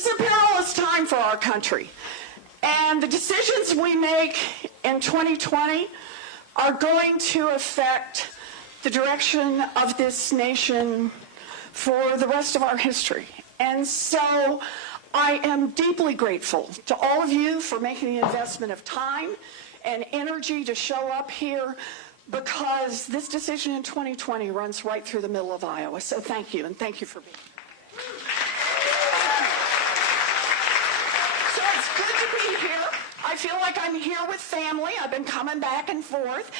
This is a perilous time for our country, and the decisions we make in 2020 are going to affect the direction of this nation for the rest of our history. And so I am deeply grateful to all of you for making the investment of time and energy to show up here, because this decision in 2020 runs right through the middle of Iowa. So thank you, and thank you for being here. So it's good to be here. I feel like I'm here with family. I've been coming back and forth,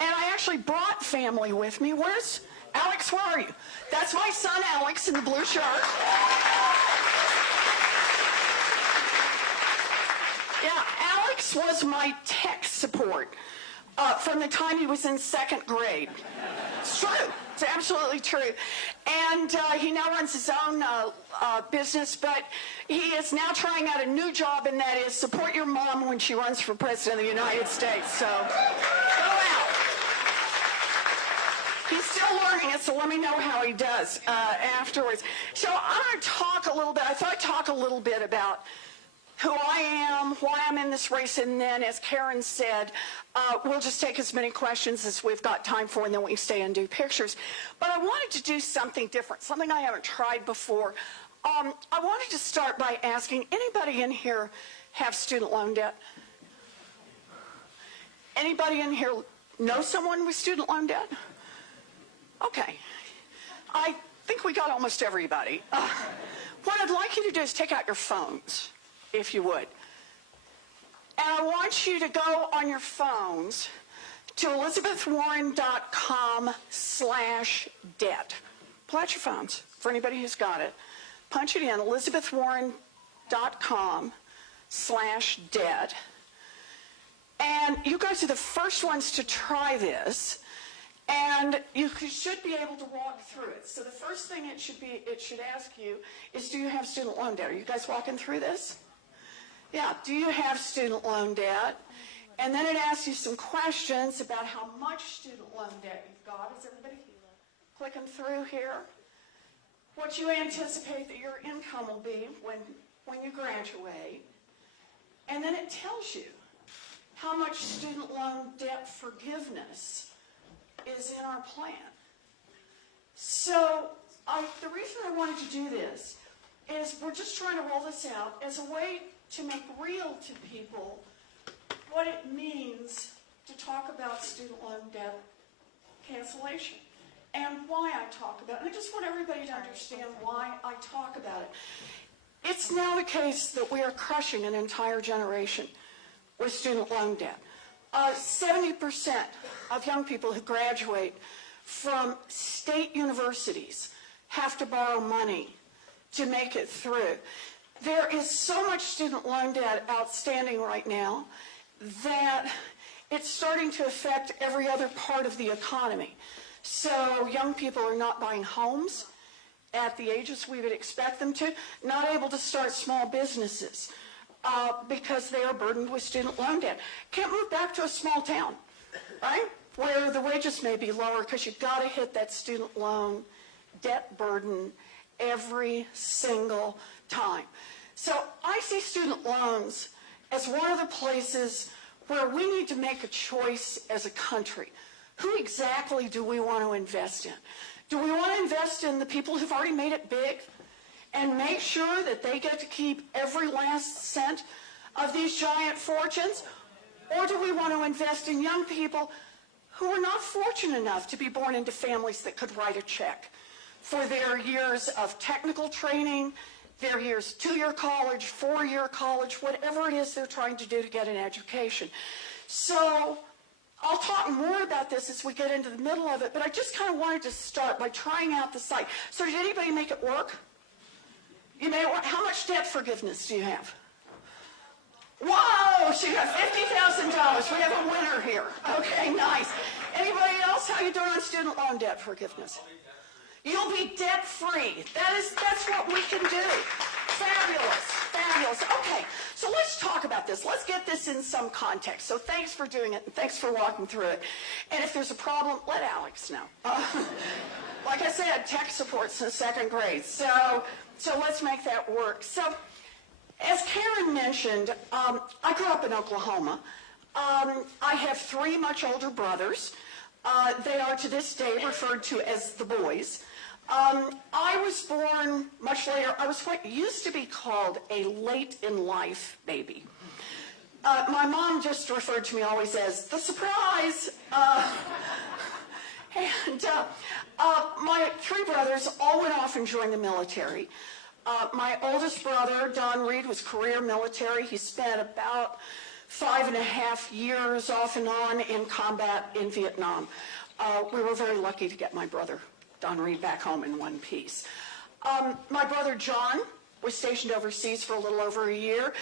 and I actually brought family with me. Where's Alex? Where are you? That's my son Alex in the blue shirt. Yeah, Alex was my tech support from the time he was in second grade. It's true. It's absolutely true. And he now runs his own business, but he is now trying out a new job, and that is support your mom when she runs for president of the United States. So go out. He's still learning it, so let me know how he does afterwards. So I'm going to talk a little bit. I thought I'd talk a little bit about who I am, why I'm in this race, and then, as Karen said, we'll just take as many questions as we've got time for, and then we can stay and do pictures. But I wanted to do something different, something I haven't tried before. I wanted to start by asking, anybody in here have student loan debt? Anybody in here know someone with student loan debt? Okay. I think we got almost everybody. What I'd like you to do is take out your phones, if you would. And I want you to go on your phones to elizabethwarren.com/debt. Pull out your phones for anybody who's got it. Punch it in, elizabethwarren.com/debt. And you guys are the first ones to try this. And you should be able to walk through it. So the first thing it should ask you is, do you have student loan debt? Are you guys walking through this? Yeah, do you have student loan debt? And then it asks you some questions about how much student loan debt you've got. Is everybody clicking through here? What you anticipate that your income will be when you graduate. And then it tells you how much student loan debt forgiveness is in our plan. So the reason I wanted to do this is we're just trying to roll this out as a way to make real to people what it means to talk about student loan debt cancellation and why I talk about it. And I just want everybody to understand why I talk about it. It's now the case that we are crushing an entire generation with student loan debt. 70% of young people who graduate from state universities have to borrow money to make it through. There is so much student loan debt outstanding right now that it's starting to affect every other part of the economy. So young people are not buying homes at the ages we would expect them to, not able to start small businesses. Because they are burdened with student loan debt. Can't move back to a small town, right? Where the wages may be lower, because you've got to hit that student loan debt burden every single time. So I see student loans as one of the places where we need to make a choice as a country. Who exactly do we want to invest in? Do we want to invest in the people who've already made it big and make sure that they get to keep every last cent of these giant fortunes? Or do we want to invest in young people who are not fortunate enough to be born into families that could write a check for their years of technical training, their years 2-year college, 4-year college, whatever it is they're trying to do to get an education? So I'll talk more about this as we get into the middle of it, but I just kind of wanted to start by trying out the site. So did anybody make it work? How much debt forgiveness do you have? Whoa, she got $50,000. We have a winner here. Okay, nice. Anybody else? How you doing on student loan debt forgiveness? You'll be debt free. That's what we can do. Fabulous, fabulous. Okay, so let's talk about this. Let's get this in some context. So thanks for doing it, and thanks for walking through it. And if there's a problem, let Alex know. Like I said, tech support's in second grade. So So let's make that work. So as Karen mentioned, I grew up in Oklahoma. I have 3 much older brothers. They are to this day referred to as the boys. I was born much later. I was what used to be called a late in life baby. My mom just referred to me always as the surprise. My 3 brothers all went off and joined the military. My oldest brother, Don Reed, was career military. He spent about 5.5 years off and on in combat in Vietnam. We were very lucky to get my brother, Don Reed, back home in one piece. My brother, John, was stationed overseas for a little over a year.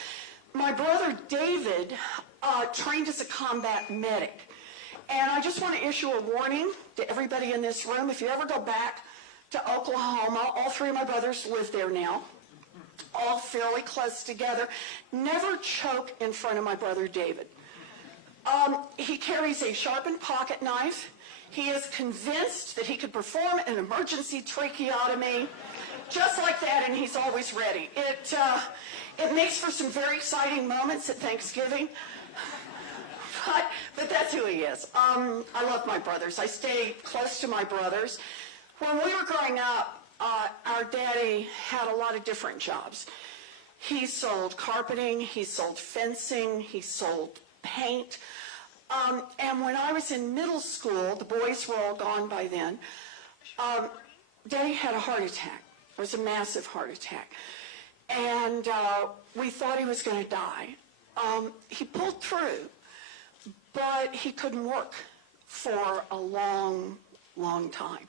My brother, David, trained as a combat medic. And I just want to issue a warning to everybody in this room. If you ever go back to Oklahoma, all 3 of my brothers live there now, all fairly close together. Never choke in front of my brother David. He carries a sharpened pocket knife. He is convinced that he could perform an emergency tracheotomy just like that, and he's always ready. It makes for some very exciting moments at Thanksgiving. But that's who he is. I love my brothers. I stay close to my brothers. When we were growing up, our daddy had a lot of different jobs. He sold carpeting, he sold fencing, he sold paint. And when I was in middle school, the boys were all gone by then, Daddy had a heart attack. It was a massive heart attack. And we thought he was going to die. He pulled through, but he couldn't work for a long, long time.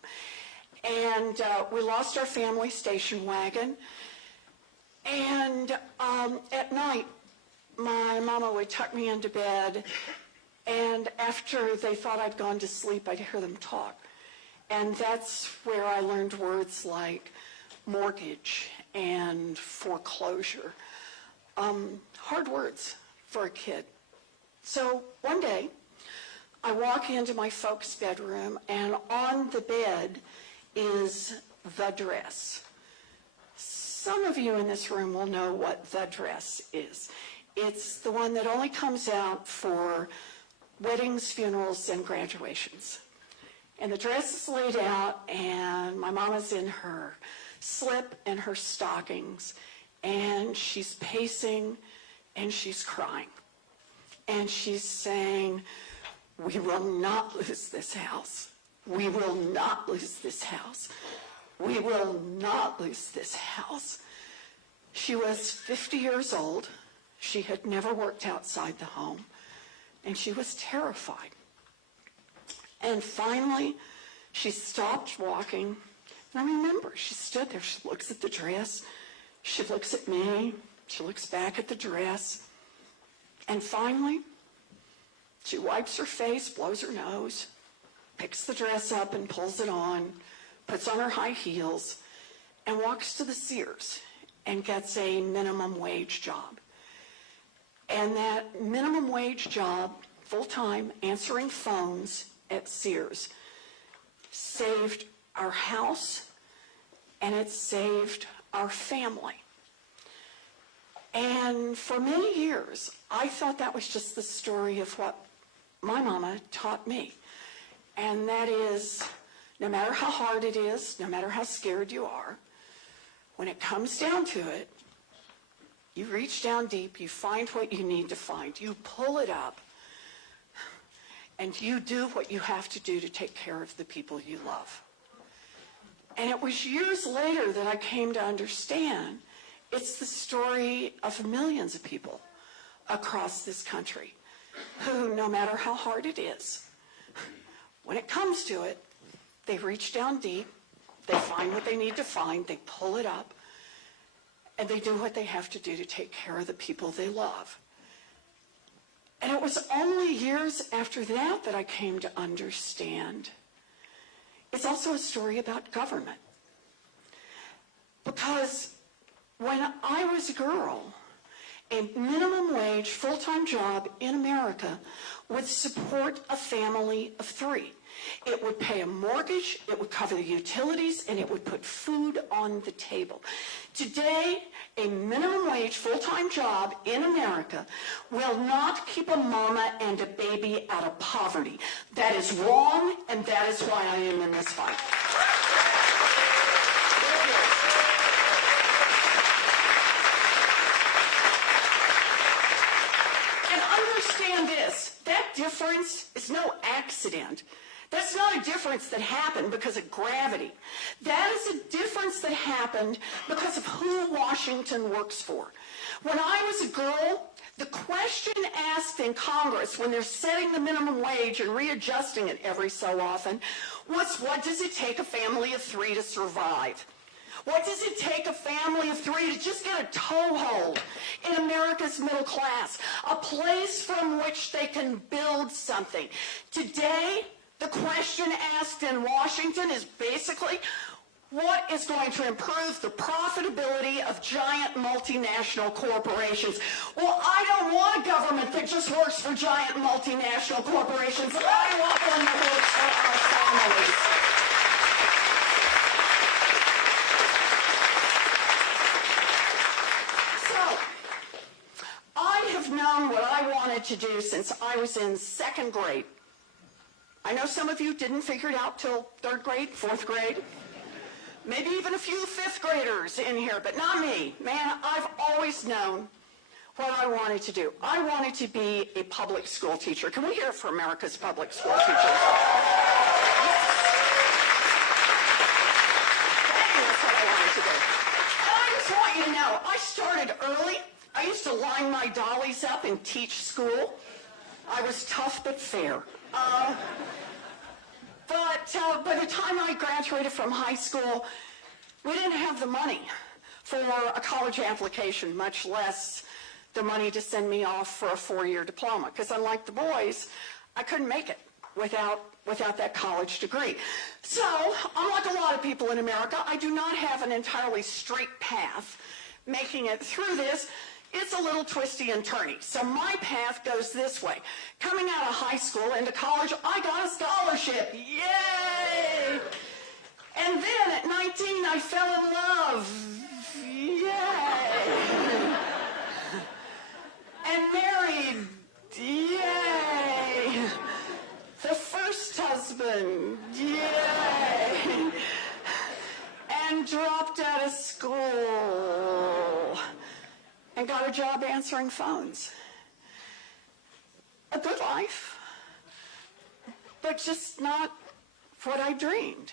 And we lost our family station wagon. And at night, my mama would tuck me into bed, and after they thought I'd gone to sleep, I'd hear them talk. And that's where I learned words like mortgage and foreclosure. Hard words for a kid. So one day, I walk into my folks' bedroom, and on the bed is the dress. Some of you in this room will know what the dress is. It's the one that only comes out for weddings, funerals, and graduations. And the dress is laid out, and my mama's in her slip and her stockings, and she's pacing, and she's crying. And she's saying, "We will not lose this house. We will not lose this house. We will not lose this house." She was 50 years old. She had never worked outside the home, and she was terrified. And finally, she stopped walking. And I remember, she stood there. She looks at the dress. She looks at me. She looks back at the dress. And finally, she wipes her face, blows her nose, picks the dress up and pulls it on, puts on her high heels, and walks to the Sears and gets a minimum wage job. And that minimum wage job, full-time, answering phones at Sears, saved our house, and it saved our family. And for many years, I thought that was just the story of what my mama taught me. And that is, no matter how hard it is, no matter how scared you are, when it comes down to it, you reach down deep, you find what you need to find, you pull it up, and you do what you have to do to take care of the people you love. And it was years later that I came to understand it's the story of millions of people across this country who, no matter how hard it is, when it comes to it, they reach down deep, they find what they need to find, they pull it up, and they do what they have to do to take care of the people they love. And it was only years after that that I came to understand it's also a story about government. Because when I was a girl, a minimum wage full-time job in America would support a family of 3. It would pay a mortgage, it would cover the utilities, and it would put food on the table. Today, a minimum wage full-time job in America will not keep a mama and a baby out of poverty. That is wrong, and that is why I am in this fight. And understand this, that difference is no accident. That's not a difference that happened because of gravity. That is a difference that happened because of who Washington works for. When I was a girl, the question asked in Congress when they're setting the minimum wage and readjusting it every so often was, what does it take a family of 3 to survive? What does it take a family of 3 to just get a toehold in America's middle class, a place from which they can build something? Today, the question asked in Washington is basically, what is going to improve the profitability of giant multinational corporations? Well, I don't want a government that just works for giant multinational corporations. I want one that works for our families. So, I have known what I wanted to do since I was in 2nd grade. I know some of you didn't figure it out till 3rd grade, 4th grade. Maybe even a few 5th graders in here, but not me. Man, I've always known what I wanted to do. I wanted to be a public school teacher. Can we hear it for America's public school teachers? Yes. That's what I wanted to do. And I just want you to know, I started early. I used to line my dollies up and teach school. I was tough but fair. But by the time I graduated from high school, we didn't have the money for a college application, much less the money to send me off for a 4-year diploma. Because unlike the boys, I couldn't make it without that college degree. So, unlike a lot of people in America, I do not have an entirely straight path making it through this. It's a little twisty and turny. So my path goes this way. Coming out of high school into college, I got a scholarship. Yay! And then at 19, I fell in love. Yay! And married. Yay! The first husband. Yay! And dropped out of school. And got a job answering phones. A good life, but just not what I dreamed.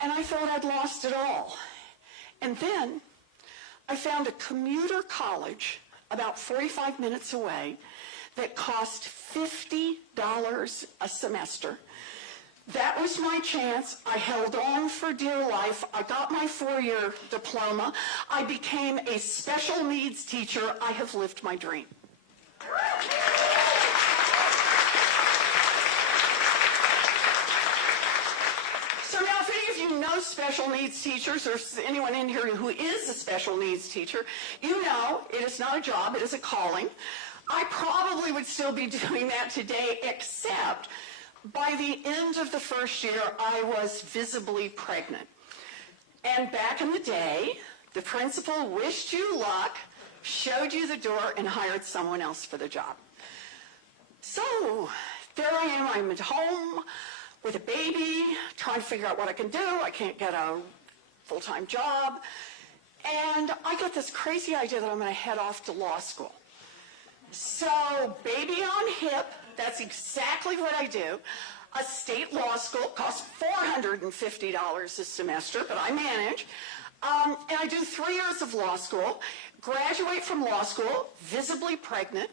And I thought I'd lost it all. And then I found a commuter college about 45 minutes away that cost $50 a semester. That was my chance. I held on for dear life. I got my 4-year diploma. I became a special needs teacher. I have lived my dream. So now if any of you know special needs teachers, or anyone in here who is a special needs teacher, you know it is not a job, it is a calling. I probably would still be doing that today, except by the end of the first year, I was visibly pregnant. And back in the day, the principal wished you luck, showed you the door, and hired someone else for the job. So there I am. I'm at home with a baby, trying to figure out what I can do. I can't get a full-time job. And I got this crazy idea that I'm going to head off to law school. So baby on hip, that's exactly what I do. A state law school costs $450 a semester, but I manage. And I do 3 years of law school, graduate from law school, visibly pregnant.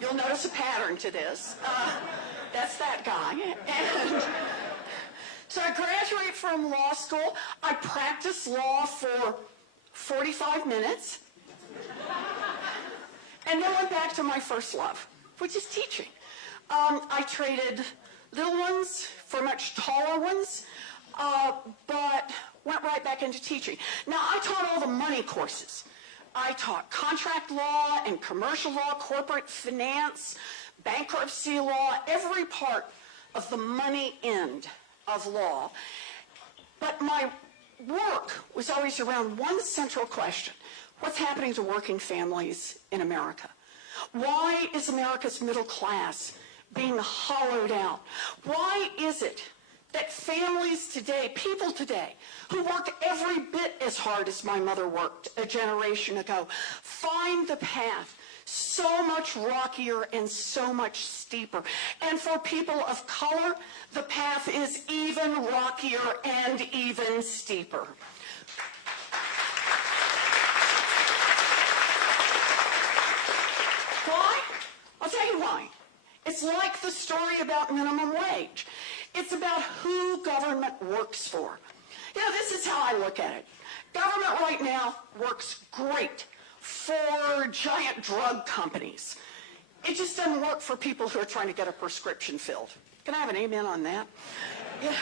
You'll notice a pattern to this. That's that guy. And so I graduate from law school. I practice law for 45 minutes. And then went back to my first love, which is teaching. I traded little ones for much taller ones, but went right back into teaching. Now, I taught all the money courses. I taught contract law and commercial law, corporate finance, bankruptcy law, every part of the money end of law. But my work was always around one central question. What's happening to working families in America? Why is America's middle class being hollowed out? Why is it that families today, people today, who work every bit as hard as my mother worked a generation ago, find the path so much rockier and so much steeper? And for people of color, the path is even rockier and even steeper. Why? I'll tell you why. It's like the story about minimum wage. It's about who government works for. You know, this is how I look at it. Government right now works great for giant drug companies. It just doesn't work for people who are trying to get a prescription filled. Can I have an amen on that? Yeah.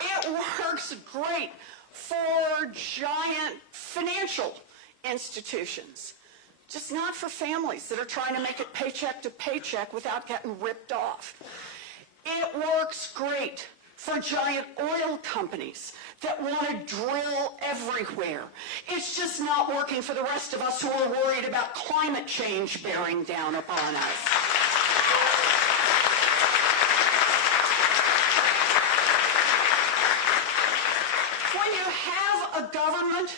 It works great for giant financial institutions. Just not for families that are trying to make it paycheck to paycheck without getting ripped off. It works great for giant oil companies that want to drill everywhere. It's just not working for the rest of us who are worried about climate change bearing down upon us. When you have a government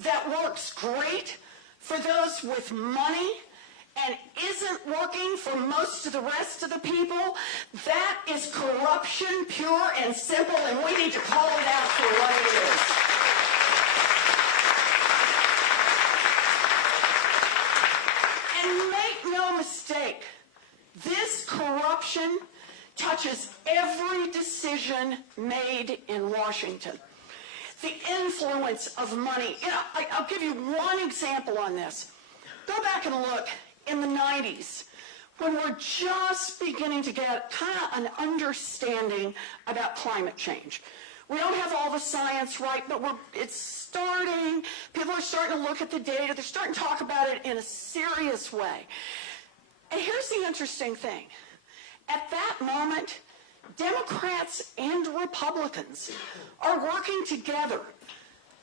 that works great for those with money and isn't working for most of the rest of the people, that is corruption, pure and simple, and we need to call it out for what it is. And make no mistake, this corruption touches every decision made in Washington. The influence of money. You know, I'll give you one example on this. Go back and look in the 90s, when we're just beginning to get kind of an understanding about climate change. We don't have all the science right, but it's starting. People are starting to look at the data. They're starting to talk about it in a serious way. And here's the interesting thing. At that moment, Democrats and Republicans are working together.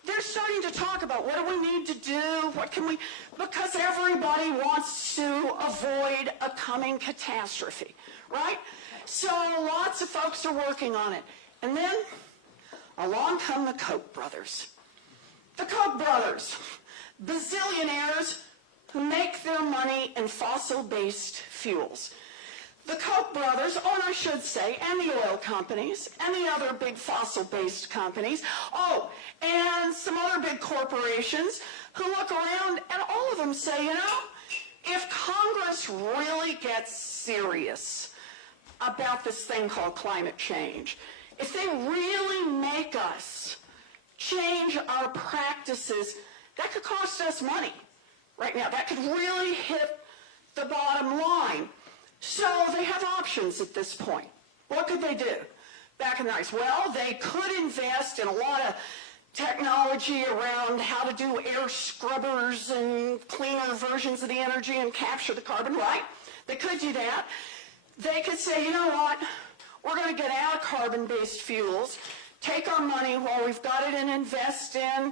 They're starting to talk about what do we need to do, what can we, because everybody wants to avoid a coming catastrophe, right? So lots of folks are working on it. And then along come the Koch brothers. The Koch brothers, bazillionaires who make their money in fossil-based fuels. The Koch brothers, or I should say, and the oil companies, and the other big fossil-based companies, and some other big corporations who look around and all of them say, you know, if Congress really gets serious about this thing called climate change, if they really make us change our practices, that could cost us money right now. That could really hit the bottom line. So they have options at this point. What could they do back in the 90s? Well, they could invest in a lot of technology around how to do air scrubbers and cleaner versions of the energy and capture the carbon, right? They could do that. They could say, you know what, we're going to get out of carbon-based fuels, take our money while we've got it and invest in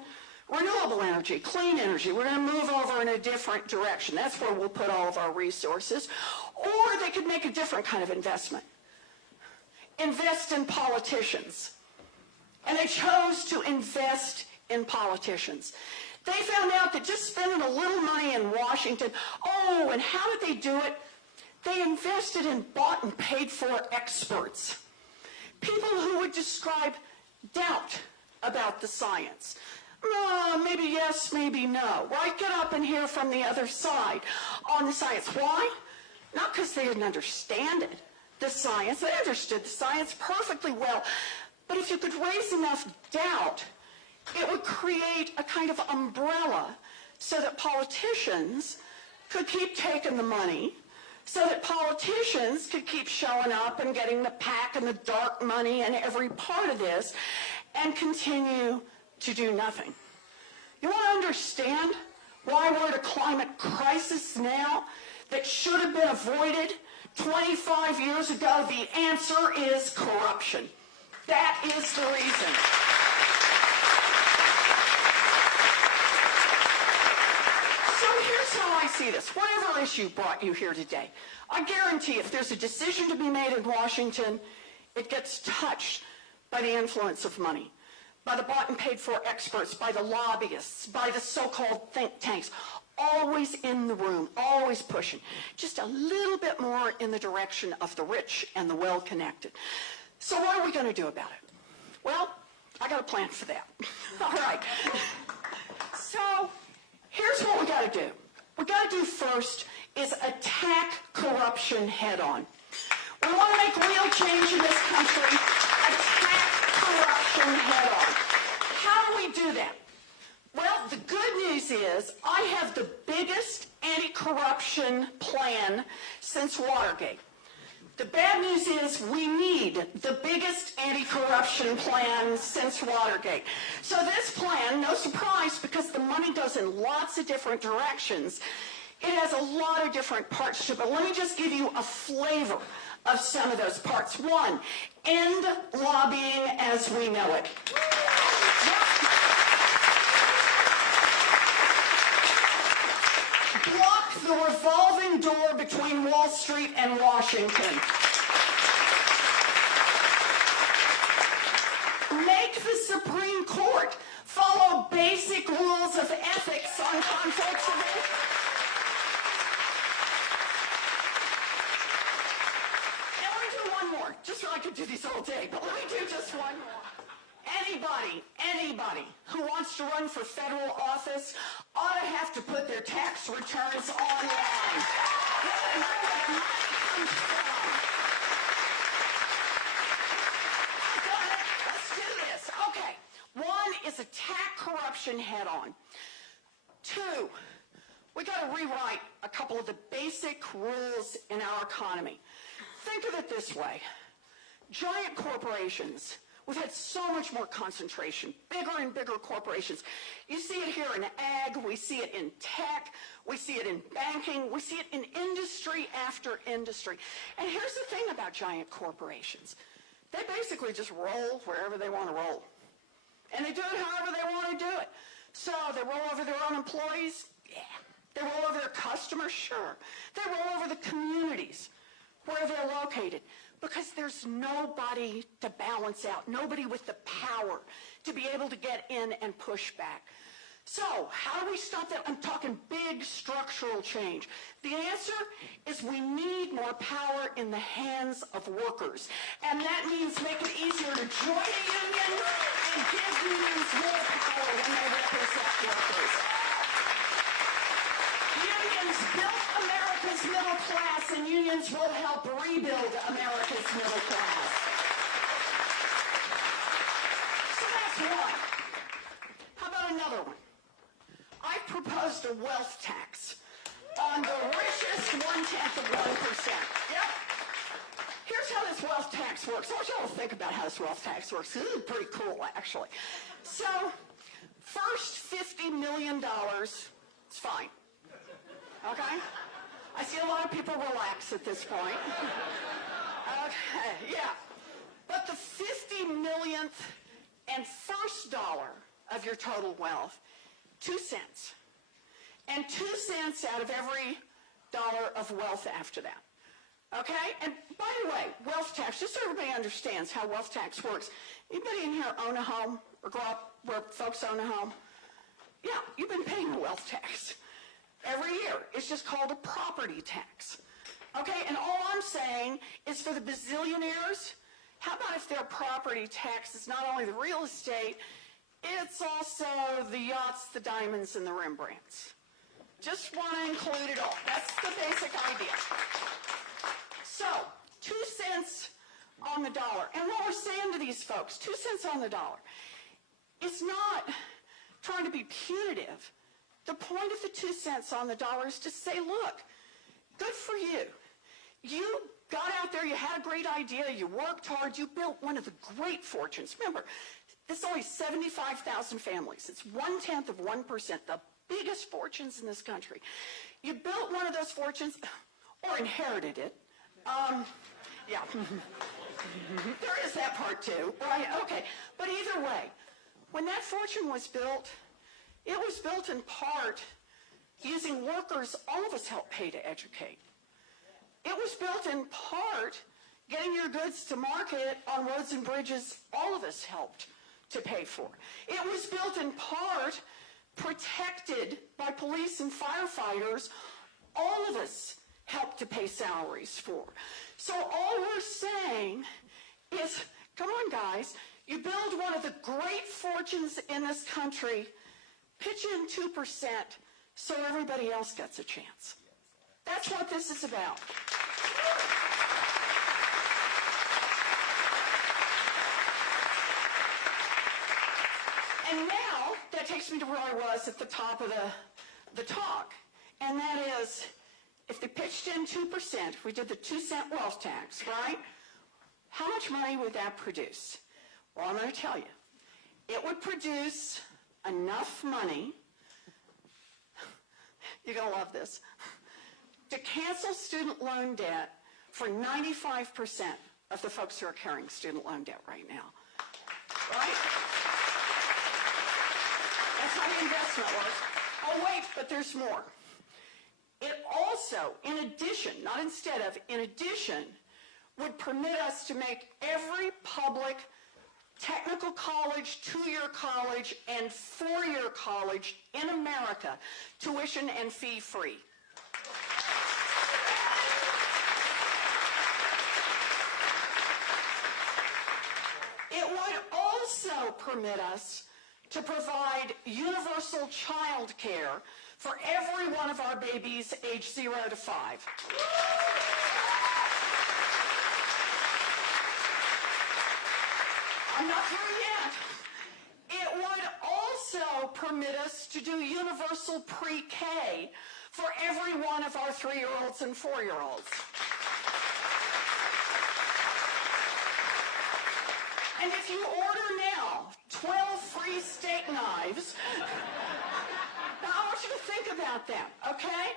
renewable energy, clean energy. We're going to move over in a different direction. That's where we'll put all of our resources. Or they could make a different kind of investment. Invest in politicians. And they chose to invest in politicians. They found out that just spending a little money in Washington, and how did they do it? They invested in bought and paid for experts. People who would describe doubt about the science. Maybe yes, maybe no. Right? Get up and hear from the other side on the science. Why? Not because they didn't understand it, the science. They understood the science perfectly well. But if you could raise enough doubt, it would create a kind of umbrella so that politicians could keep taking the money, so that politicians could keep showing up and getting the PAC and the dark money and every part of this and continue to do nothing. You want to understand why we're at a climate crisis now that should have been avoided 25 years ago? The answer is corruption. That is the reason. So here's how I see this. Whatever issue brought you here today, I guarantee if there's a decision to be made in Washington, it gets touched by the influence of money, by the bought and paid for experts, by the lobbyists, by the so-called think tanks, always in the room, always pushing, just a little bit more in the direction of the rich and the well-connected. So what are we going to do about it? Well, I got a plan for that. All right. So here's what we got to do. What we got to do first is attack corruption head-on. We want to make real change in this country. Attack corruption head-on. How do we do that? Well, the good news is I have the biggest anti-corruption plan since Watergate. The bad news is we need the biggest anti-corruption plan since Watergate. So this plan, no surprise, because the money goes in lots of different directions, it has a lot of different parts to it. But let me just give you a flavor of some of those parts. One, end lobbying as we know it. Block the revolving door between Wall Street and Washington. Make the Supreme Court follow basic rules of ethics on conflicts of interest. And let me do one more. Just so I could do these all day, but let me do just one more. Anybody who wants to run for federal office ought to have to put their tax returns online. Let's do this. Okay. One is attack corruption head on. Two, we got to rewrite a couple of the basic rules in our economy. Think of it this way. Giant corporations. We've had so much more concentration, bigger and bigger corporations. You see it here in ag, we see it in tech, we see it in banking, we see it in industry after industry. And here's the thing about giant corporations. They basically just roll wherever they want to roll. And they do it however they want to do it. So they roll over their own employees? Yeah. They roll over their customers? Sure. They roll over the communities where they're located. Because there's nobody to balance out, nobody with the power to be able to get in and push back. So how do we stop that? I'm talking big structural change. The answer is we need more power in the hands of workers. And that means make it easier to join a union and give unions more power when they represent workers. Unions built America's middle class, and unions will help rebuild America's middle class. So that's one. How about another one? I proposed a wealth tax on the richest 1/10 of 1%. Yep. Here's how this wealth tax works. I want you all to think about how this wealth tax works. This is pretty cool, actually. So, first $50 million, it's fine. Okay? I see a lot of people relax at this point. Okay, yeah. But the 50 millionth and first dollar of your total wealth, 2 cents. And 2 cents out of every dollar of wealth after that. Okay? And by the way, wealth tax, just so everybody understands how wealth tax works. Anybody in here own a home or grow up where folks own a home? Yeah, you've been paying a wealth tax. Every year. It's just called a property tax. Okay, and all I'm saying is for the bazillionaires, how about if their property tax is not only the real estate, it's also the yachts, the diamonds, and the Rembrandts. Just want to include it all. That's the basic idea. So, 2 cents on the dollar. And what we're saying to these folks, 2 cents on the dollar, it's not trying to be punitive. The point of the 2 cents on the dollar is to say, look, good for you. You got out there, you had a great idea, you worked hard, you built one of the great fortunes. Remember, it's only 75,000 families. It's 1/10 of 1%, the biggest fortunes in this country. You built one of those fortunes, or inherited it. Yeah. There is that part too, right? Okay. But either way, when that fortune was built, it was built in part using workers all of us help pay to educate. It was built in part getting your goods to market on roads and bridges all of us helped to pay for. It was built in part protected by police and firefighters all of us helped to pay salaries for. So all we're saying is, come on guys, you build one of the great fortunes in this country, pitch in 2% so everybody else gets a chance. That's what this is about. And now, that takes me to where I was at the top of the talk, and that is, if they pitched in 2%, if we did the 2-cent wealth tax, right? How much money would that produce? Well, I'm going to tell you. It would produce enough money, you're going to love this, to cancel student loan debt for 95% of the folks who are carrying student loan debt right now. Right? That's how the investment works. Oh, wait, but there's more. It also, in addition, not instead of, in addition, would permit us to make every public technical college, 2-year college, and 4-year college in America tuition and fee free. It would also permit us to provide universal child care for every one of our babies age 0 to 5. I'm not through yet. It would also permit us to do universal pre-K for every one of our 3-year-olds and 4-year-olds. And if you order now 12 free steak knives, now I want you to think about that, okay?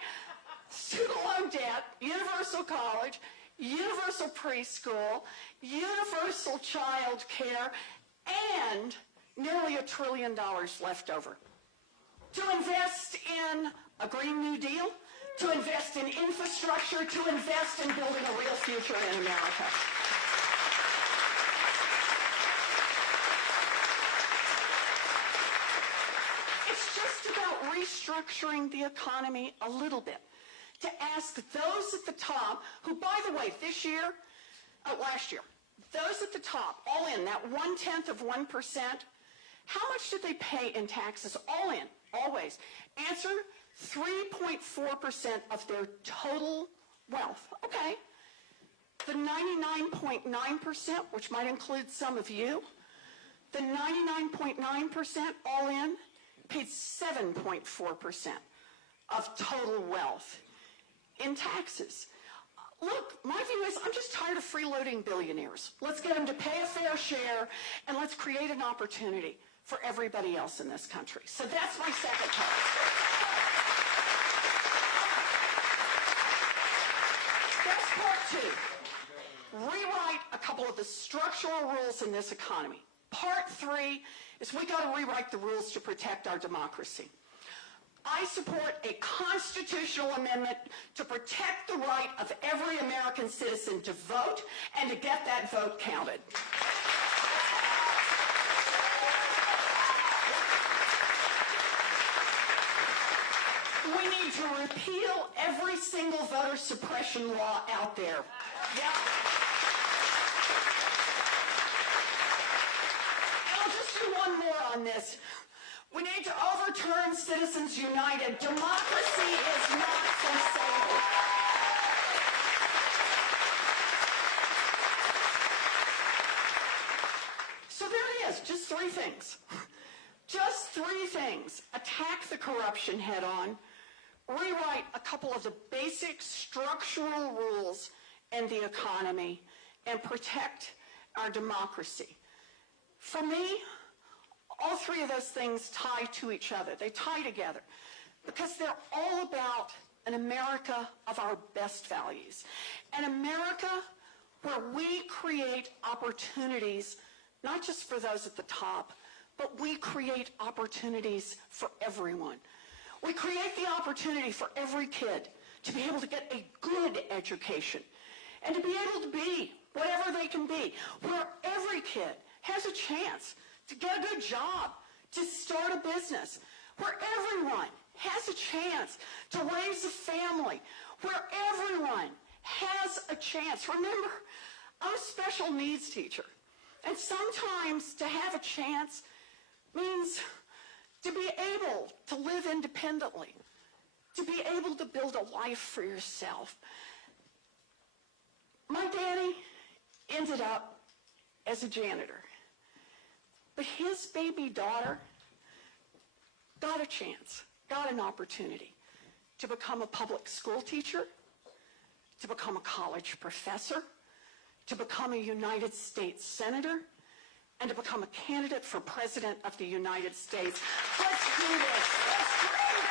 Student loan debt, universal college, universal preschool, universal child care, and nearly $1 trillion left over to invest in a Green New Deal, to invest in infrastructure, to invest in building a real future in America. It's just about restructuring the economy a little bit, to ask those at the top, who, by the way, last year, those at the top, all in, that 1/10 of 1%, how much did they pay in taxes? All in, always. Answer, 3.4% of their total wealth. Okay. The 99.9%, which might include some of you, the 99.9% all in paid 7.4% of total wealth in taxes. Look, my view is I'm just tired of freeloading billionaires. Let's get them to pay a fair share, and let's create an opportunity for everybody else in this country. So that's my second part. That's part 2. Rewrite a couple of the structural rules in this economy. Part 3 is we got to rewrite the rules to protect our democracy. I support a constitutional amendment to protect the right of every American citizen to vote and to get that vote counted. We need to repeal every single voter suppression law out there. Yep. And I'll just do one more on this. We need to overturn Citizens United. Democracy is not for sale. So there it is, just 3 things. Just 3 things. Attack the corruption head on, rewrite a couple of the basic structural rules in the economy, and protect our democracy. For me, all 3 of those things tie to each other. They tie together. because they're all about an America of our best values. An America where we create opportunities, not just for those at the top, but we create opportunities for everyone. We create the opportunity for every kid to be able to get a good education and to be able to be whatever they can be, where every kid has a chance to get a good job, to start a business, where everyone has a chance to raise a family, where everyone has a chance. Remember, I'm a special needs teacher, and sometimes to have a chance means to be able to live independently, to be able to build a life for yourself. My daddy ended up as a janitor, but his baby daughter got a chance, got an opportunity to become a public school teacher, to become a college professor, to become a United States Senator, and to become a candidate for President of the United States. Let's do this. Let's dream big.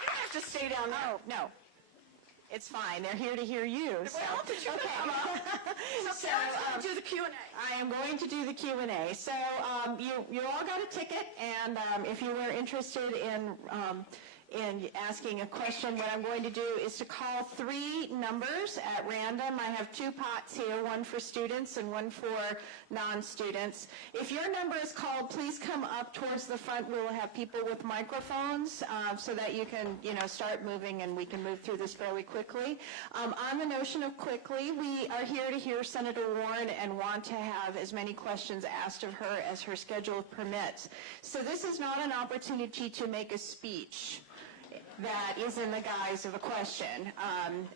You don't have to stay down there. Oh, no. It's fine. They're here to hear you. So. Well, did you come up? So do the Q&A. I am going to do the Q&A. So you all got a ticket, and if you were interested in asking a question, what I'm going to do is to call 3 numbers at random. I have 2 pots here, one for students and one for non-students. If your number is called, please come up towards the front. We will have people with microphones so that you can, start moving and we can move through this fairly quickly. On the notion of quickly, we are here to hear Senator Warren and want to have as many questions asked of her as her schedule permits. So this is not an opportunity to make a speech that is in the guise of a question,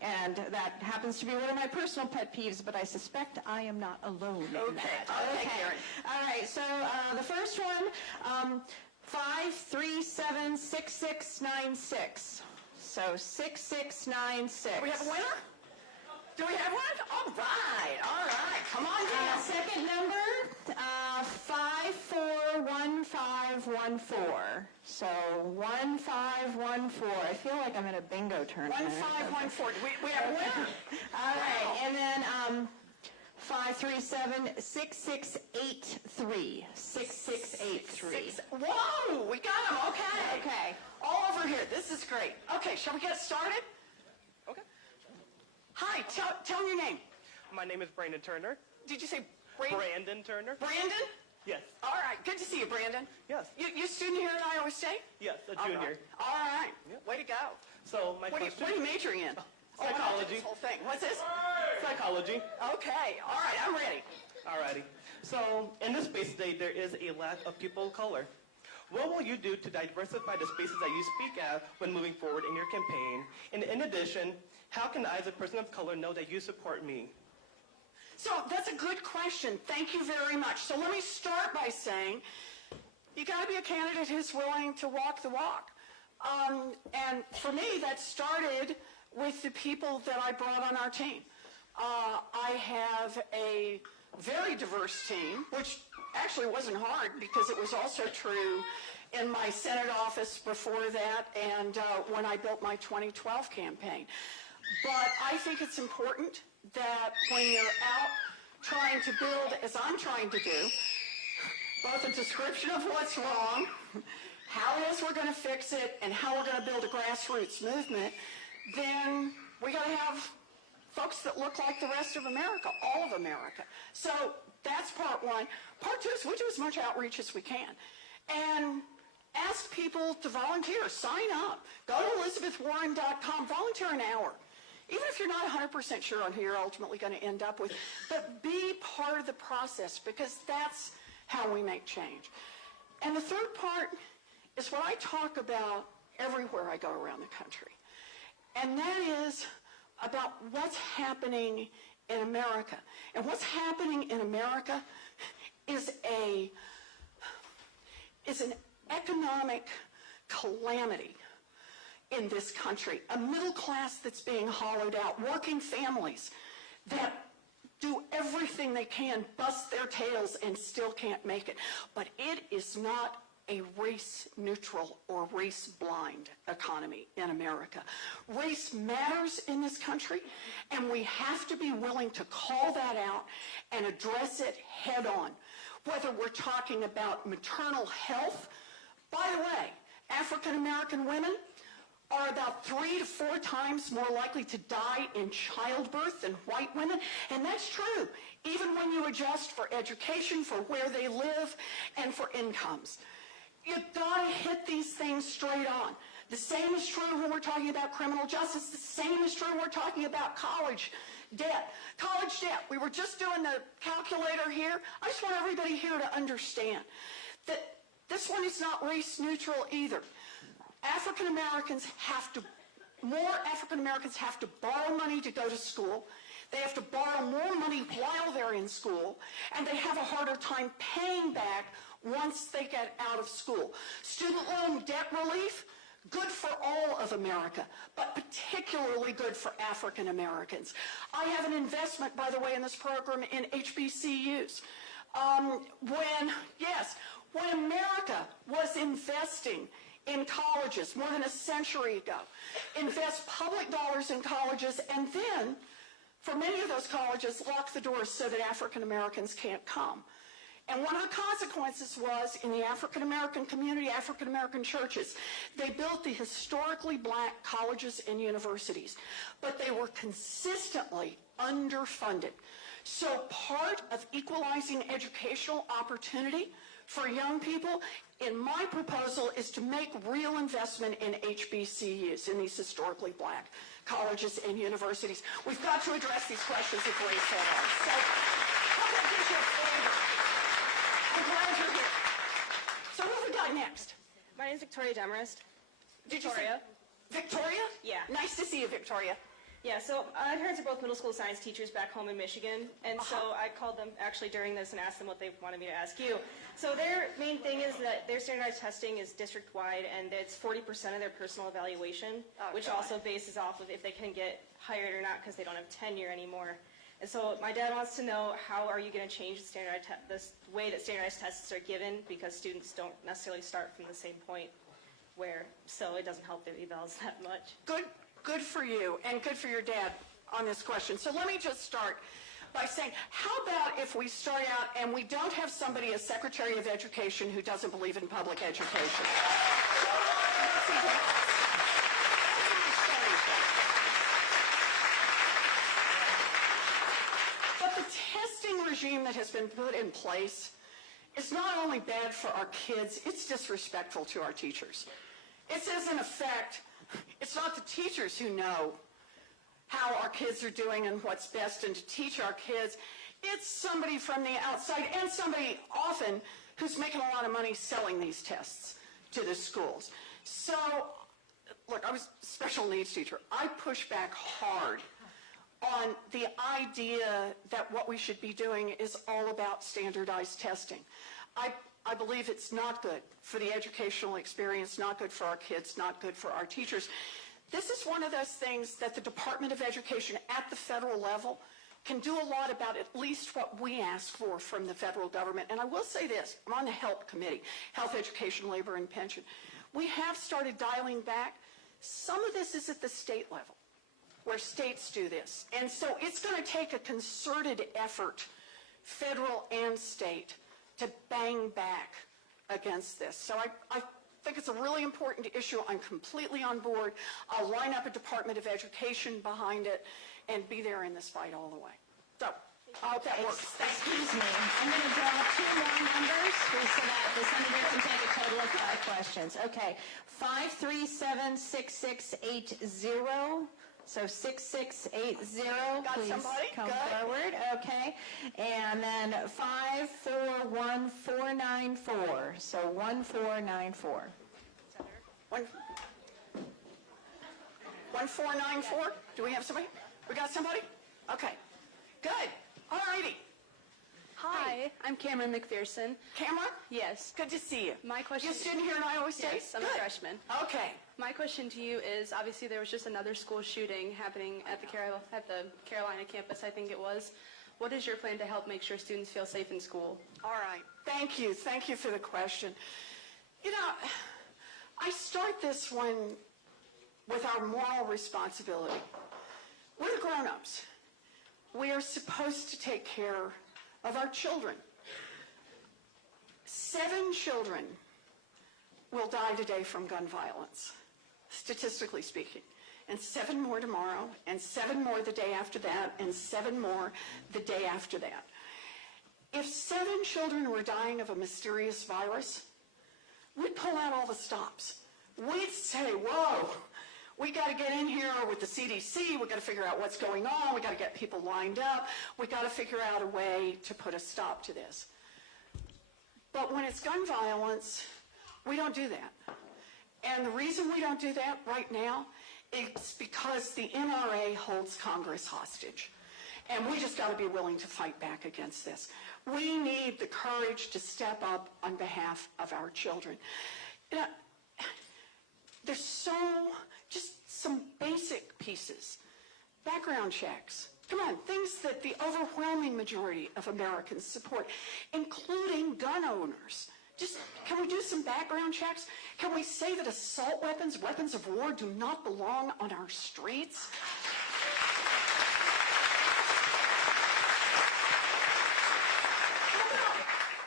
and that happens to be one of my personal pet peeves, but I suspect I am not alone in that. Okay, Karen. All right, so the first one, 537-6696. So 6696. Do we have a winner? Do we have one? All right. Come on down. Second number, 541514. So 1514. I feel like I'm in a bingo tournament. 1514. We have a winner. All right, and then 537-6683. 6683. Whoa, we got him. Okay. Okay. All over here. This is great. Okay, shall we get started? Okay. Hi, tell me your name. My name is Brandon Turner. Did you say Brandon? Brandon Turner? Brandon? Yes. All right, good to see you, Brandon. Yes. You a student here at Iowa State? Yes, a All junior. right. All right. Yep. Way to go. So my What question... are you majoring in? Psychology. This whole thing. What's this? Psychology. Okay. All right, I'm ready. Alrighty. So in this space today, there is a lack of people of color. What will you do to diversify the spaces that you speak at when moving forward in your campaign? And in addition, how can I, as a person of color, know that you support me? So that's a good question. Thank you very much. So let me start by saying you got to be a candidate who's willing to walk the walk. And for me, that started with the people that I brought on our team. I have a very diverse team, which actually wasn't hard because it was also true in my Senate office before that and when I built my 2012 campaign. But I think it's important that when you're out trying to build, as I'm trying to do, both a description of what's wrong, how it is we're going to fix it, and how we're going to build a grassroots movement, then we got to have folks that look like the rest of America, all of America. So that's part one. Part two is we do as much outreach as we can. And ask people to volunteer, sign up. Go to elizabethwarren.com, volunteer an hour. Even if you're not 100% sure on who you're ultimately going to end up with, but be part of the process because that's how we make change. And the third part is what I talk about everywhere I go around the country. And that is about what's happening in America. And what's happening in America is is an economic calamity in this country. A middle class that's being hollowed out, working families that do everything they can, bust their tails, and still can't make it. But it is not a race-neutral or race-blind economy in America. Race matters in this country, and we have to be willing to call that out and address it head-on. Whether we're talking about maternal health, by the way, African-American women are about 3 to 4 times more likely to die in childbirth than white women, and that's true, even when you adjust for education, for where they live, and for incomes. You've got to hit these things straight on. The same is true when we're talking about criminal justice. The same is true when we're talking about college debt. College debt, we were just doing the calculator here. I just want everybody here to understand that this one is not race neutral either. More African Americans have to borrow money to go to school. They have to borrow more money while they're in school, and they have a harder time paying back once they get out of school. Student loan debt relief, good for all of America, but particularly good for African Americans. I have an investment, by the way, in this program in HBCUs. When America was investing in colleges more than a century ago, invest public dollars in colleges, and then, for many of those colleges, lock the doors so that African Americans can't come. And one of the consequences was, in the African American community, African American churches, they built the historically black colleges and universities, but they were consistently underfunded. So part of equalizing educational opportunity for young people, in my proposal, is to make real investment in HBCUs, in these historically black colleges and universities. We've got to address these questions of race head-on. So, how can I do you a favor? I'm glad you're here. So what have we got next? My name is Victoria Demarest. Victoria? Victoria? Yeah. Nice to see you, Victoria. Yeah, so my parents are both middle school science teachers back home in Michigan, and so I called them actually during this and asked them what they wanted me to ask you. So their main thing is that their standardized testing is district-wide, and it's 40% of their personal evaluation, which also bases off of if they can get hired or not because they don't have tenure anymore. And so my dad wants to know, how are you going to change the way that standardized tests are given, because students don't necessarily start from the same point, so it doesn't help their evals that much. Good for you, and good for your dad on this question. So let me just start by saying, how about if we start out and we don't have somebody as Secretary of Education who doesn't believe in public education? But the testing regime that has been put in place is not only bad for our kids, it's disrespectful to our teachers. It says, in effect, it's not the teachers who know how our kids are doing and what's best and to teach our kids. It's somebody from the outside, and somebody often who's making a lot of money selling these tests to the schools. So, look, I was a special needs teacher. I push back hard on the idea that what we should be doing is all about standardized testing. I believe it's not good for the educational experience, not good for our kids, not good for our teachers. This is one of those things that the Department of Education at the federal level can do a lot about, at least what we ask for from the federal government. And I will say this, I'm on the HELP committee, Health, Education, Labor, and Pension. We have started dialing back. Some of this is at the state level, where states do this. And so it's going to take a concerted effort, federal and state, to bang back against this. So I think it's a really important issue. I'm completely on board. I'll line up a Department of Education behind it and be there in this fight all the way. So I hope that works. Excuse me. I'm going to draw 2 more numbers so that the senator can take a total of 5 questions. Okay. 5376680. So 6680, Got please somebody? come Good. forward. Okay. And then 541494. So 1494. 1494? Do we have somebody? We got somebody? Okay. Good. All righty. Hi, I'm Cameron McPherson. Cameron? Yes. Good to see you. My question. You a student here in Iowa State? Yes, I'm a Good. freshman. Okay. My question to you is, obviously there was just another school shooting happening at the Carolina campus, I think it was. What is your plan to help make sure students feel safe in school? All right. Thank you. Thank you for the question. You know, I start this one with our moral responsibility. We're the grown-ups. We are supposed to take care of our children. 7 children will die today from gun violence, statistically speaking, and 7 more tomorrow, and 7 more the day after that, and 7 more the day after that. If 7 children were dying of a mysterious virus, we'd pull out all the stops. We'd say, whoa, we got to get in here with the CDC. We got to figure out what's going on. We got to get people lined up. We got to figure out a way to put a stop to this. But when it's gun violence, we don't do that. And the reason we don't do that right now is because the NRA holds Congress hostage. And we just got to be willing to fight back against this. We need the courage to step up on behalf of our children. You know, there's just some basic pieces. Background checks. Come on, things that the overwhelming majority of Americans support, including gun owners. Just, can we do some background checks? Can we say that assault weapons, weapons of war, do not belong on our streets?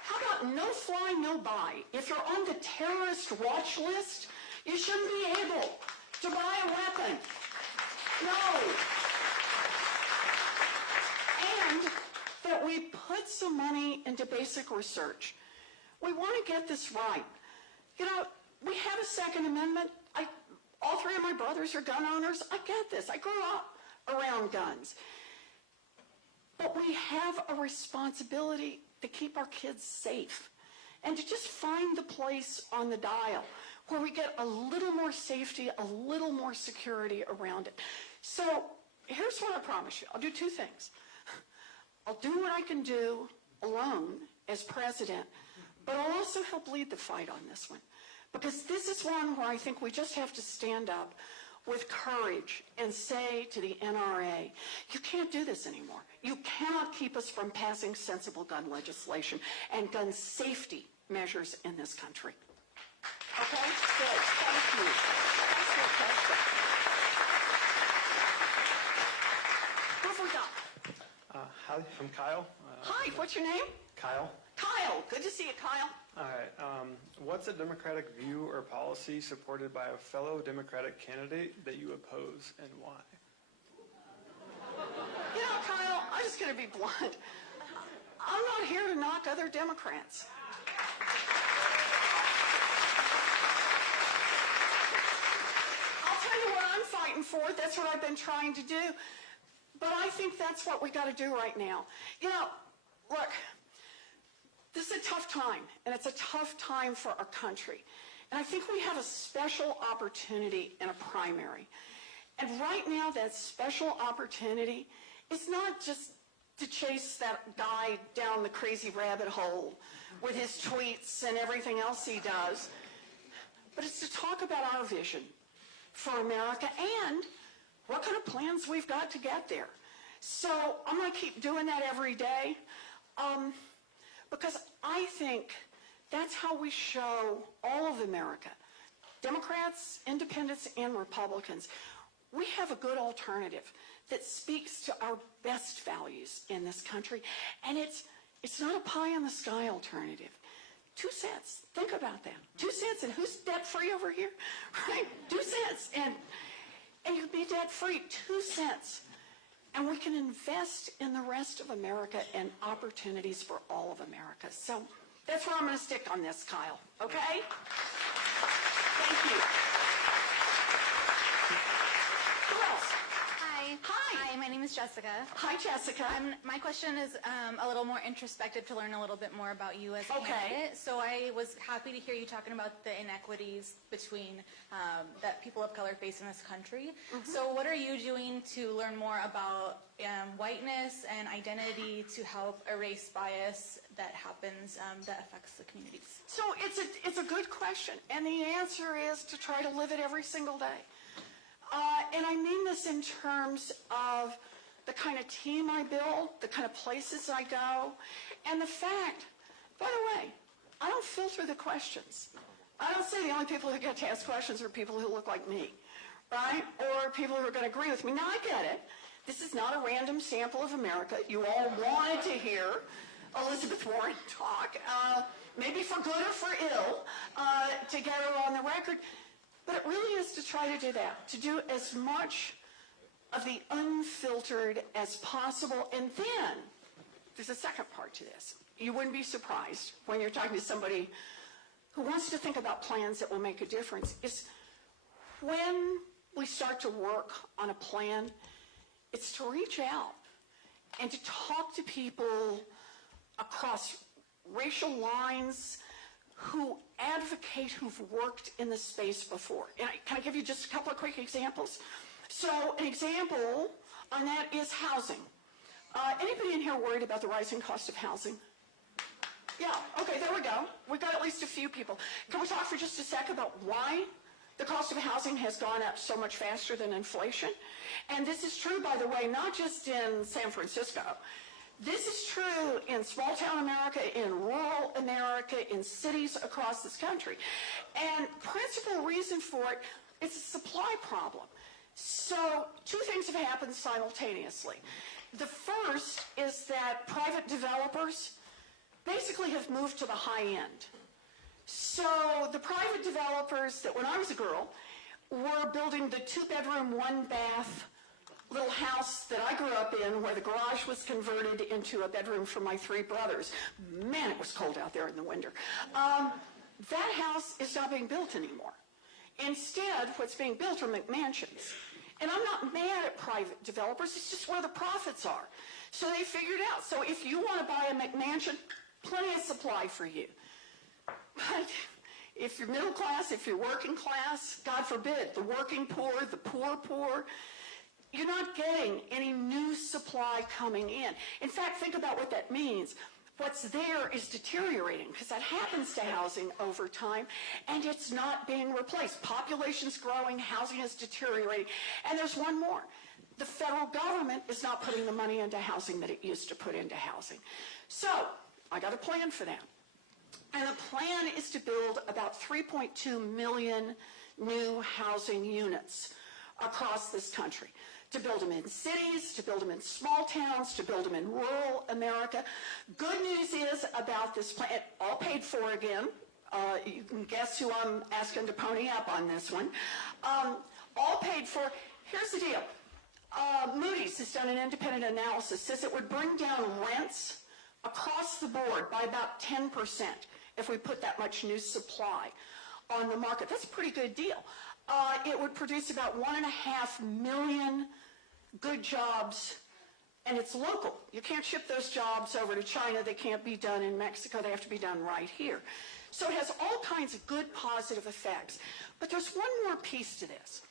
How about no fly, no buy? If you're on the terrorist watch list, you shouldn't be able to buy a weapon. No. And that we put some money into basic research. We want to get this right. You know, we have a Second Amendment. All 3 of my brothers are gun owners. I get this. I grew up around guns. But we have a responsibility to keep our kids safe and to just find the place on the dial where we get a little more safety, a little more security around it. So here's what I promise you. I'll do 2 things. I'll do what I can do alone as president, but I'll also help lead the fight on this one. Because this is one where I think we just have to stand up with courage and say to the NRA, you can't do this anymore. You cannot keep us from passing sensible gun legislation and gun safety measures in this country. Okay? Good. Thank you. Thanks for the question. What have we got? Hi, I'm Kyle. Hi, what's your name? Kyle. Kyle. Good to see you, Kyle. All right. What's a Democratic view or policy supported by a fellow Democratic candidate that you oppose and why? You know, Kyle, I'm just going to be blunt. I'm not here to knock other Democrats. I'll tell you what I'm fighting for. That's what I've been trying to do. But I think that's what we got to do right now. You know, look, this is a tough time, and it's a tough time for our country. And I think we have a special opportunity in a primary. And right now, that special opportunity is not just to chase that guy down the crazy rabbit hole with his tweets and everything else he does, but it's to talk about our vision for America and what kind of plans we've got to get there. So I'm going to keep doing that every day because I think that's how we show all of America, Democrats, independents, and Republicans, we have a good alternative that speaks to our best values in this country. And it's not a pie-in-the-sky alternative. 2 cents. Think about that. 2 cents. And who's debt-free over here? Right? 2 cents. And you'd be debt-free. 2 cents. And we can invest in the rest of America and opportunities for all of America. So that's where I'm going to stick on this, Kyle. Okay? Thank you. Who else? Hi. Hi. My name is Jessica. Jessica. Hi, Jessica. My question is a little more introspective to learn a little bit more about you as a Okay. candidate. So I was happy to hear you talking about the inequities between that people of color face in this country. So what are you doing to learn more about whiteness and identity to help erase bias that happens that affects the communities? So it's a good question, and the answer is to try to live it every single day. And I mean this in terms of the kind of team I build, the kind of places I go, and the fact, by the way, I don't filter the questions. I don't say the only people who get to ask questions are people who look like me, right? Or people who are going to agree with me. Now, I get it. This is not a random sample of America. You all wanted to hear Elizabeth Warren talk, maybe for good or for ill, to get her on the record. But it really is to try to do that, to do as much of the unfiltered as possible. And then there's a second part to this. You wouldn't be surprised when you're talking to somebody who wants to think about plans that will make a difference, is when we start to work on a plan, it's to reach out and to talk to people across racial lines who advocate, who've worked in the space before. And can I give you just a couple of quick examples? So an example on that is housing. Anybody in here worried about the rising cost of housing? Yeah, okay, there we go. We've got at least a few people. Can we talk for just a sec about why the cost of housing has gone up so much faster than inflation? And this is true, by the way, not just in San Francisco. This is true in small town America, in rural America, in cities across this country. And principal reason for it is a supply problem. So two things have happened simultaneously. The first is that private developers basically have moved to the high end. So the private developers that when I was a girl were building the 2-bedroom, 1-bath little house that I grew up in where the garage was converted into a bedroom for my 3 brothers. Man, it was cold out there in the winter. That house is not being built anymore. Instead, what's being built are McMansions. And I'm not mad at private developers, it's just where the profits are. So they figured out, so if you want to buy a McMansion, plenty of supply for you. But if you're middle class, if you're working class, God forbid, the working poor, the poor, you're not getting any new supply coming in. In fact, think about what that means. What's there is deteriorating because that happens to housing over time, and it's not being replaced. Population's growing, housing is deteriorating, and there's one more. The federal government is not putting the money into housing that it used to put into housing. So I got a plan for that. And the plan is to build about 3.2 million new housing units across this country. To build them in cities, to build them in small towns, to build them in rural America. Good news is about this plan, all paid for again. You can guess who I'm asking to pony up on this one. All paid for. Here's the deal. Moody's has done an independent analysis, says it would bring down rents across the board by about 10% if we put that much new supply on the market. That's a pretty good deal. It would produce about 1.5 million good jobs, and it's local. You can't ship those jobs over to China. They can't be done in Mexico. They have to be done right here. So it has all kinds of good positive effects. But there's one more piece to this.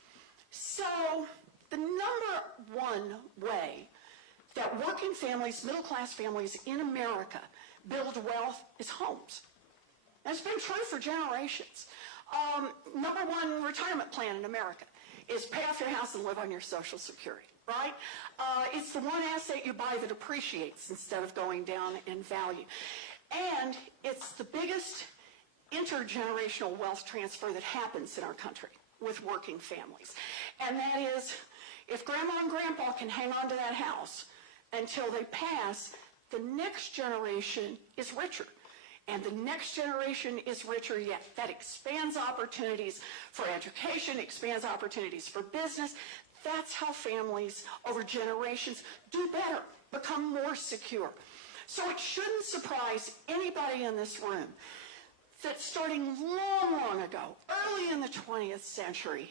So the number one way that working families, middle-class families in America build wealth is homes. And it's been true for generations. Number one retirement plan in America is pay off your house and live on your Social Security, right? It's the one asset you buy that appreciates instead of going down in value. And it's the biggest intergenerational wealth transfer that happens in our country with working families. And that is, if grandma and grandpa can hang on to that house until they pass, the next generation is richer. And the next generation is richer yet. That expands opportunities for education, expands opportunities for business. That's how families over generations do better, become more secure. So it shouldn't surprise anybody in this room that starting long, long ago, early in the 20th century,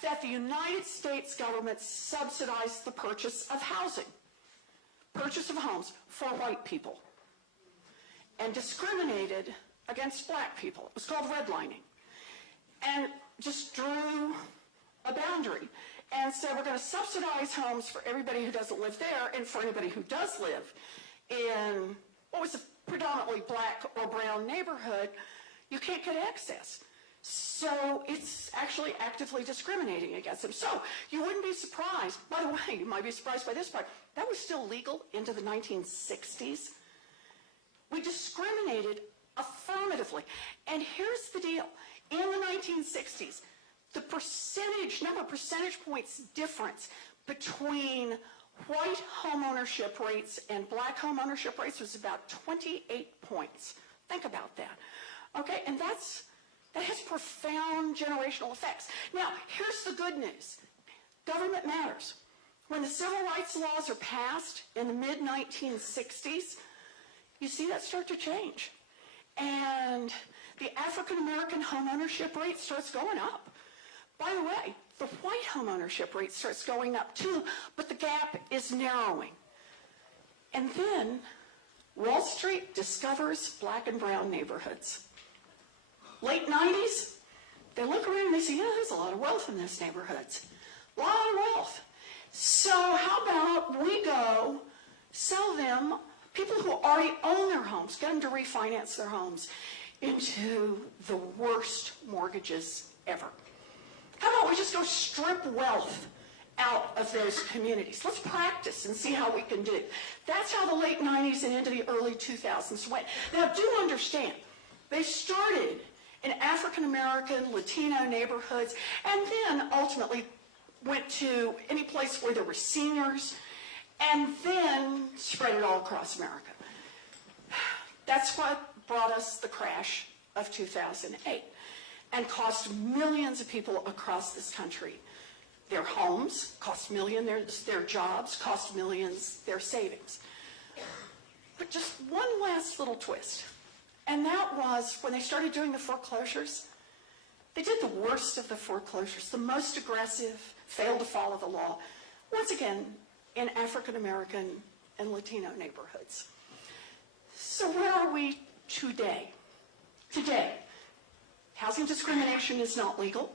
that the United States government subsidized the purchase of housing, purchase of homes for white people, and discriminated against black people. It was called redlining. And just drew a boundary and said, we're going to subsidize homes for everybody who doesn't live there, and for anybody who does live in what was a predominantly black or brown neighborhood, you can't get access. So it's actually actively discriminating against them. So you wouldn't be surprised. By the way, you might be surprised by this part. That was still legal into the 1960s. We discriminated affirmatively. And here's the deal. In the 1960s, the number of percentage points difference between white home ownership rates and black home ownership rates was about 28 points. Think about that. Okay, and that has profound generational effects. Now, here's the good news. Government matters. When the civil rights laws are passed in the mid-1960s, you see that start to change. And the African American home ownership rate starts going up. By the way, the white home ownership rate starts going up too, but the gap is narrowing. And then Wall Street discovers black and brown neighborhoods. Late 90s, they look around and they say, there's a lot of wealth in those neighborhoods. A lot of wealth. So how about we go sell them, people who already own their homes, get them to refinance their homes into the worst mortgages ever. How about we just go strip wealth out of those communities? Let's practice and see how we can do it. That's how the late 90s and into the early 2000s went. Now, do understand, they started in African American, Latino neighborhoods, and then ultimately went to any place where there were seniors, and then spread it all across America. That's what brought us the crash of 2008 and cost millions of people across this country their homes, cost millions their jobs, cost millions their savings. But just one last little twist, and that was when they started doing the foreclosures, they did the worst of the foreclosures, the most aggressive, failed to follow the law, once again, in African American and Latino neighborhoods. So where are we today? Today, housing discrimination is not legal.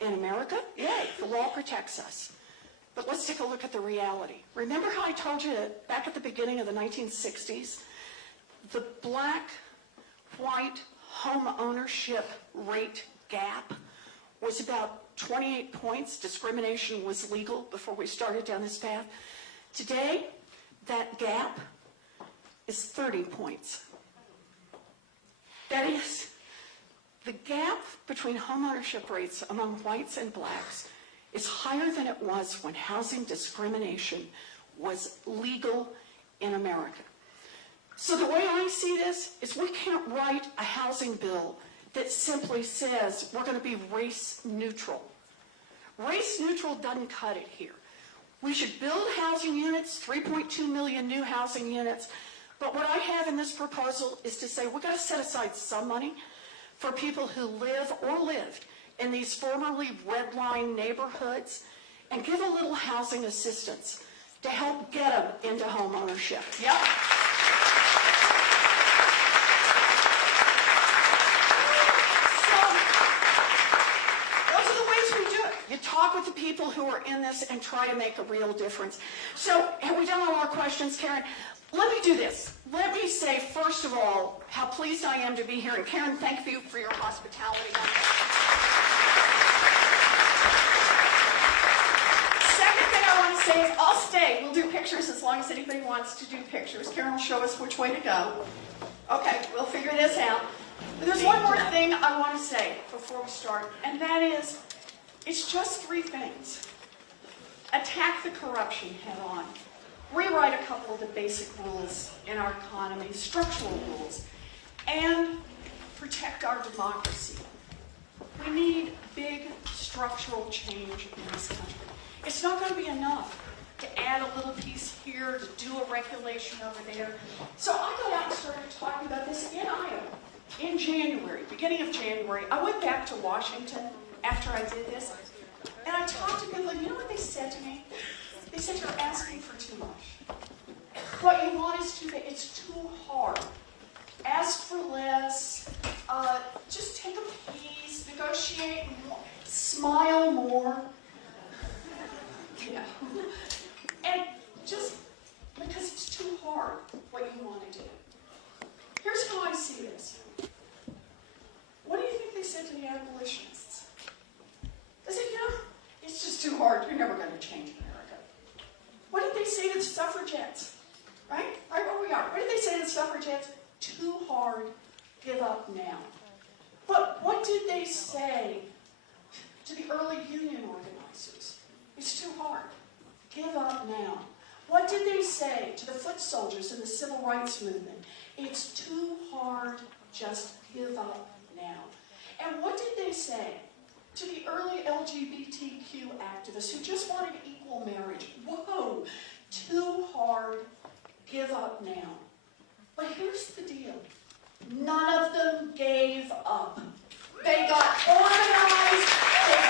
In America, yay, the law protects us. But let's take a look at the reality. Remember how I told you that back at the beginning of the 1960s, the black-white home ownership rate gap was about 28 points. Discrimination was legal before we started down this path. Today, that gap is 30 points. That is, the gap between home ownership rates among whites and blacks is higher than it was when housing discrimination was legal in America. So the way I see this is we can't write a housing bill that simply says we're going to be race neutral. Race neutral doesn't cut it here. We should build housing units, 3.2 million new housing units, but what I have in this proposal is to say we've got to set aside some money for people who live or lived in these formerly redline neighborhoods and give a little housing assistance to help get them into home ownership. Yep. So, those are the ways we do it. You talk with the people who are in this and try to make a real difference. So, have we done all our questions, Karen? Let me do this. Let me say, first of all, how pleased I am to be here. And Karen, thank you for your hospitality. Second thing I want to say is I'll stay. We'll do pictures as long as anybody wants to do pictures. Karen will show us which way to go. Okay, we'll figure this out. But there's one more thing I want to say before we start, and that is, it's just three things. Attack the corruption head on. Rewrite a couple of the basic rules in our economy, structural rules, and protect our democracy. We need big structural change in this country. It's not going to be enough to add a little piece here, to do a regulation over there. So I got out and started talking about this in Iowa in January, beginning of January. I went back to Washington after I did this, and I more? Yeah. And just because it's too hard what you want to do. Here's how I see this. What do you think they said to the abolitionists? They said, it's just too hard. You're never going to change America. What did they say to the suffragettes? Right where we are. What did they say to the suffragettes? Too hard. Give up now. But what did they say to the early union organizers? It's too hard. Give up now. What did they say to the foot soldiers in the civil rights movement? It's too hard. Just give up now. And what did they say to the early LGBTQ activists who just wanted equal marriage? Whoa, too hard. Give up now. But here's the deal. None of them gave up. They got organized, they